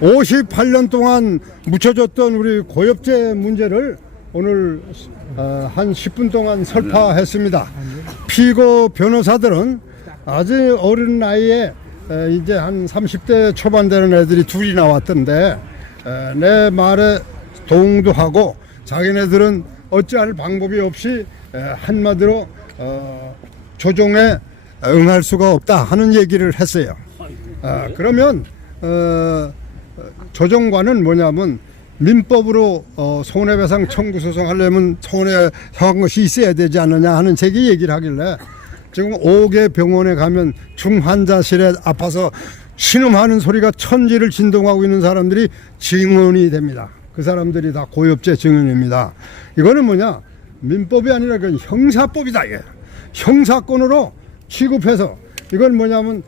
58년 동안 묻혀졌던 우리 고엽제 문제를 오늘 한 10분 동안 설파했습니다. 피고 변호사들은 아주 어린 나이에 이제 한 30대 초반 되는 애들이 둘이 나왔던데 내 말에 동도 하고 자기네들은 어찌할 방법이 없이 한마디로 조정에 응할 수가 없다 하는 얘기를 했어요. 그러면 조정관은 뭐냐면 민법으로 손해배상 청구 소송하려면 손해상한 것이 있어야 되지 않느냐 하는 제기 얘기를 하길래 지금 5개 병원에 가면 중환자실에 아파서 신음하는 소리가 천지를 진동하고 있는 사람들이 증언이 됩니다. 그 사람들이 다 고엽제 증언입니다. 이거는 뭐냐, 민법이 아니라 그 형사법이다. 이게 형사권으로 취급해서 이건 뭐냐면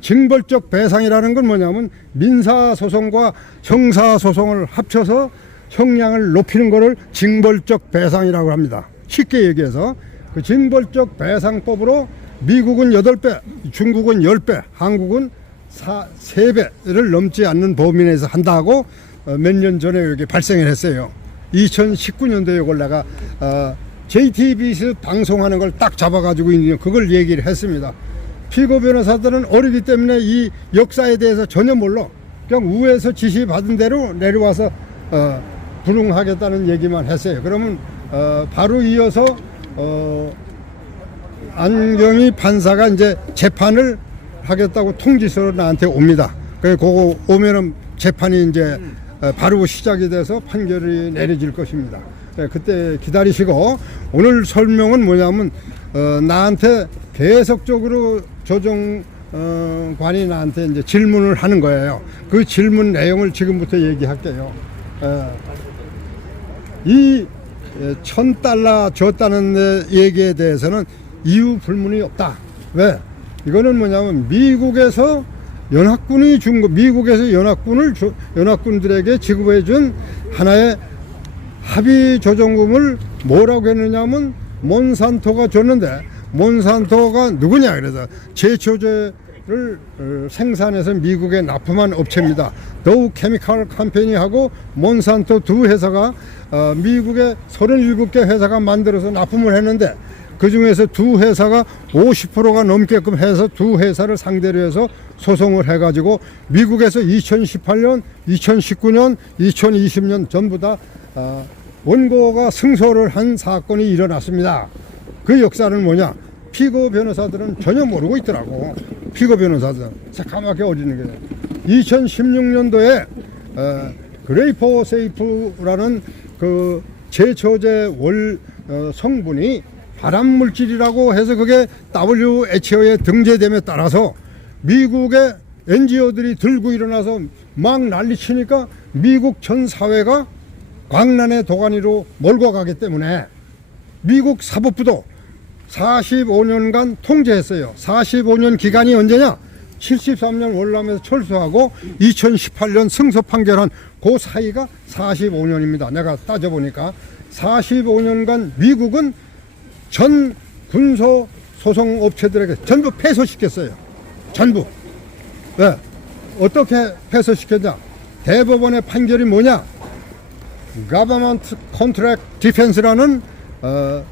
징벌적 배상이라는 건 뭐냐면 민사소송과 형사소송을 합쳐서 형량을 높이는 것을 징벌적 배상이라고 합니다. 쉽게 얘기해서 그 징벌적 배상법으로 미국은 8배, 중국은 10배, 한국은 3배를 넘지 않는 범위 내에서 한다고 몇 년 전에 여기 발생을 했어요. 2019년도에 이걸 내가 JTBC 방송하는 걸 딱 잡아가지고 그걸 얘기를 했습니다. 피고 변호사들은 어리기 때문에 이 역사에 대해서 전혀 몰라. 그냥 위에서 지시받은 대로 내려와서 불응하겠다는 얘기만 했어요. 그러면 바로 이어서 안경희 판사가 이제 재판을 하겠다고 통지서로 나한테 옵니다. 그래서 그거 오면은 재판이 이제 바로 시작이 돼서 판결이 내려질 것입니다. 그때 기다리시고, 오늘 설명은 뭐냐면 나한테 계속적으로 조정관이 나한테 이제 질문을 하는 거예요. 그 질문 내용을 지금부터 얘기할게요. 이 $1,000 줬다는 얘기에 대해서는 이유 불문이 없다. 왜? 이거는 뭐냐면 미국에서 연합군이 준 거, 미국에서 연합군들에게 지급해 준 하나의 합의 조정금을 뭐라고 했느냐면 몬산토가 줬는데, 몬산토가 누구냐? 그래서 제초제를 생산해서 미국에 납품한 업체입니다. 도우 케미칼 컴퍼니하고 몬산토 두 회사가 미국에 37개 회사가 만들어서 납품을 했는데, 그 중에서 두 회사가 50%가 넘게끔 해서 두 회사를 상대로 해서 소송을 해가지고 미국에서 2018년, 2019년, 2020년 전부 다 원고가 승소를 한 사건이 일어났습니다. 그 역사는 뭐냐? 피고 변호사들은 전혀 모르고 있더라고. 피고 변호사들은 새까맣게 어리는 게 2016년도에 그레이퍼 세이프라는 그 제초제 성분이 발암물질이라고 해서 그게 WHO에 등재됨에 따라서 미국의 NGO들이 들고 일어나서 막 난리치니까 미국 전 사회가 광란의 도가니로 몰고 가기 때문에 미국 사법부도 45년간 통제했어요. 45년 기간이 언제냐? 73년 월남에서 철수하고 2018년 승소 판결한 그 사이가 45년입니다. 내가 따져보니까 45년간 미국은 전 군소 소송 업체들에게 전부 패소시켰어요. 전부. 왜? 어떻게 패소시켰냐? 대법원의 판결이 뭐냐? Government Contract Defense라는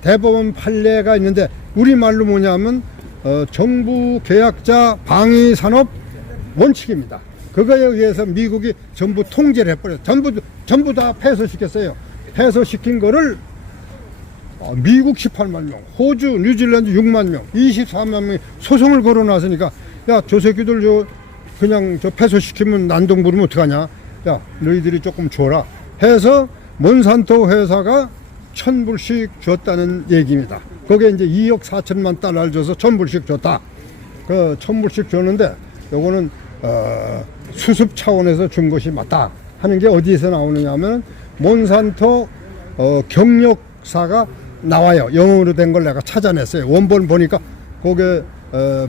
대법원 판례가 있는데, 우리말로 뭐냐면 정부 계약자 방위 산업 원칙입니다. 그거에 의해서 미국이 전부 통제를 해버려요. 전부 다 패소시켰어요. 패소시킨 거를 미국 18만 명, 호주, 뉴질랜드 6만 명, 24만 명이 소송을 걸어놨으니까, 야, 저 새끼들 그냥 패소시키면 난동 부르면 어떡하냐? 야, 너희들이 조금 줘라 해서 몬산토 회사가 $1,000불씩 줬다는 얘기입니다. 거기에 이제 2억 4천만 달러를 줘서 $1,000불씩 줬다. 그 $1,000불씩 줬는데, 요거는 수습 차원에서 준 것이 맞다 하는 게 어디에서 나오느냐 하면 몬산토 경력사가 나와요. 영어로 된 걸 내가 찾아냈어요. 원본 보니까 거기에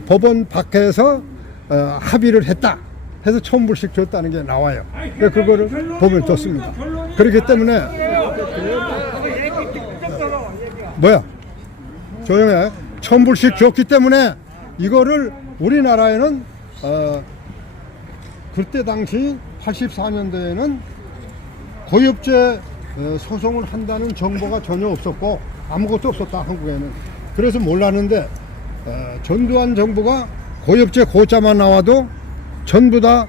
법원 밖에서 합의를 했다 해서 $1,000불씩 줬다는 게 나와요. 그거를 보면 좋습니다. 그렇기 때문에 뭐야? 조용해. $1,000불씩 줬기 때문에 이거를 우리나라에는 그때 당시 84년도에는 고엽제 소송을 한다는 정보가 전혀 없었고 아무것도 없었다, 한국에는. 그래서 몰랐는데 전두환 정부가 고엽제 고자만 나와도 전부 다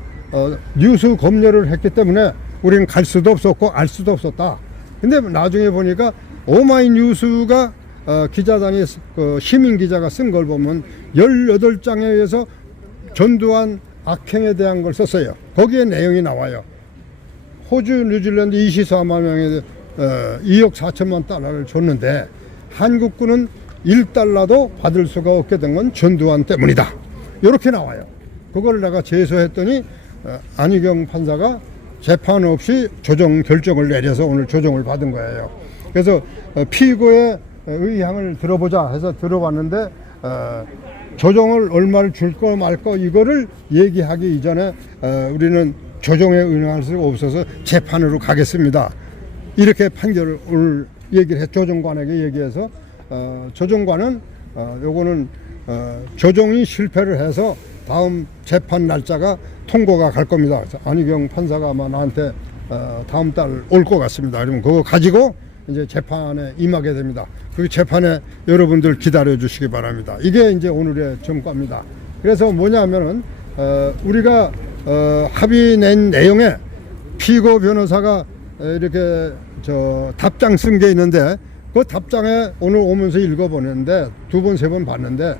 뉴스 검열을 했기 때문에 우리는 갈 수도 없었고 알 수도 없었다. 근데 나중에 보니까 오마이뉴스가 기자단이 시민 기자가 쓴 걸 보면 18장에 의해서 전두환 악행에 대한 걸 썼어요. 거기에 내용이 나와요. 호주, 뉴질랜드 24만 명에 2억 4천만 달러를 줬는데 한국군은 1달러도 받을 수가 없게 된 건 전두환 때문이다. 이렇게 나와요. 그걸 내가 제소했더니 안희경 판사가 재판 없이 조정 결정을 내려서 오늘 조정을 받은 거예요. 그래서 피고의 의향을 들어보자 해서 들어봤는데 조정을 얼마를 줄 거 말 거 이거를 얘기하기 이전에 우리는 조정에 응할 수가 없어서 재판으로 가겠습니다. 이렇게 판결을 오늘 얘기를 했, 조정관에게 얘기해서 조정관은 요거는 조정이 실패를 해서 다음 재판 날짜가 통고가 갈 겁니다. 안희경 판사가 아마 나한테 다음 달 올 것 같습니다. 그러면 그거 가지고 이제 재판에 임하게 됩니다. 그 재판에 여러분들 기다려 주시기 바랍니다. 이게 이제 오늘의 정과입니다. 그래서 뭐냐면은 우리가 합의 낸 내용에 피고 변호사가 이렇게 답장 쓴 게 있는데 그 답장에 오늘 오면서 읽어보는데 2번, 3번 봤는데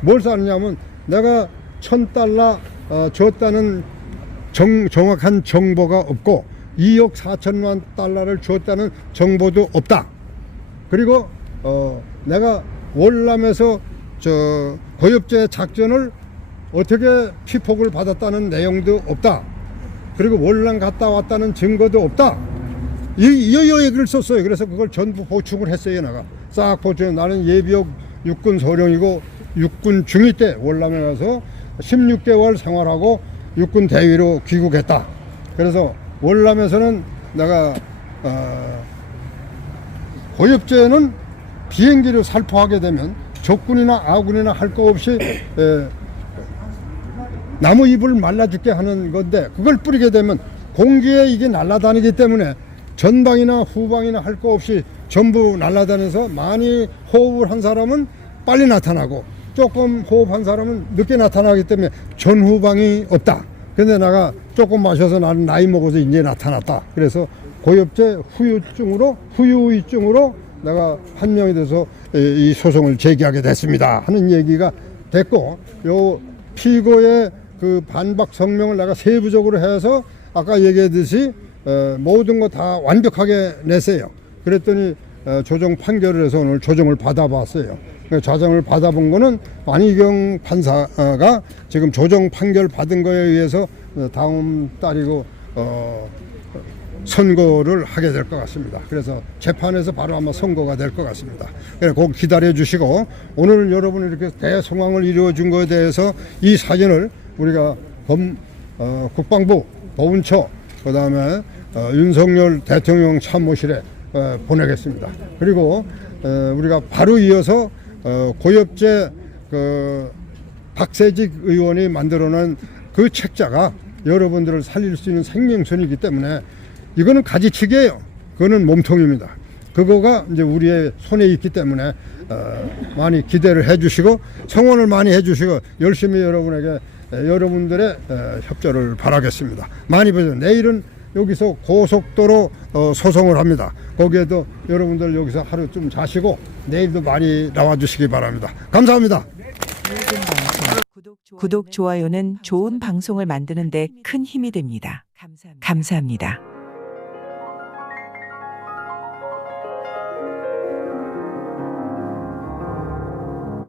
뭘 썼냐면 내가 1,000달러 줬다는 정확한 정보가 없고 2억 4천만 달러를 줬다는 정보도 없다. 그리고 내가 월남에서 고엽제 작전을 어떻게 피폭을 받았다는 내용도 없다. 그리고 월남 갔다 왔다는 증거도 없다. 이 얘기를 썼어요. 그래서 그걸 전부 보충을 했어요. 내가 싹 보충. 나는 예비역 육군 소령이고 육군 중위 때 월남에 가서 16개월 생활하고 육군 대위로 귀국했다. 그래서 월남에서는 내가 고엽제는 비행기를 살포하게 되면 적군이나 아군이나 할 거 없이 나무 잎을 말라 죽게 하는 건데 그걸 뿌리게 되면 공기에 이게 날아다니기 때문에 전방이나 후방이나 할 거 없이 전부 날아다녀서 많이 호흡을 한 사람은 빨리 나타나고 조금 호흡한 사람은 늦게 나타나기 때문에 전후방이 없다. 근데 내가 조금 마셔서 나는 나이 먹어서 이제 나타났다. 그래서 고엽제 후유증으로 내가 판명이 돼서 이 소송을 제기하게 됐습니다 하는 얘기가 됐고, 요 피고의 그 반박 성명을 내가 세부적으로 해서 아까 얘기했듯이 모든 거 다 완벽하게 냈어요. 그랬더니 조정 판결을 해서 오늘 조정을 받아봤어요. 조정을 받아본 거는 안희경 판사가 지금 조정 판결 받은 거에 의해서 다음 달이고 선고를 하게 될 것 같습니다. 그래서 재판에서 바로 아마 선고가 될 것 같습니다. 그래서 꼭 기다려 주시고, 오늘 여러분 이렇게 대성황을 이루어 준 것에 대해서 이 사진을 우리가 국방부, 보훈처, 그 다음에 윤석열 대통령 참모실에 보내겠습니다. 그리고 우리가 바로 이어서 고엽제 박세직 의원이 만들어낸 그 책자가 여러분들을 살릴 수 있는 생명선이기 때문에 이거는 가지치기예요. 그거는 몸통입니다. 그거가 이제 우리의 손에 있기 때문에 많이 기대를 해주시고 성원을 많이 해주시고 열심히 여러분에게 여러분들의 협조를 바라겠습니다. 많이 보세요. 내일은 여기서 고속도로 소송을 합니다. 거기에도 여러분들 여기서 하루 좀 자시고 내일도 많이 나와주시기 바랍니다. 감사합니다. 구독, 좋아요는 좋은 방송을 만드는 데 큰 힘이 됩니다. 감사합니다.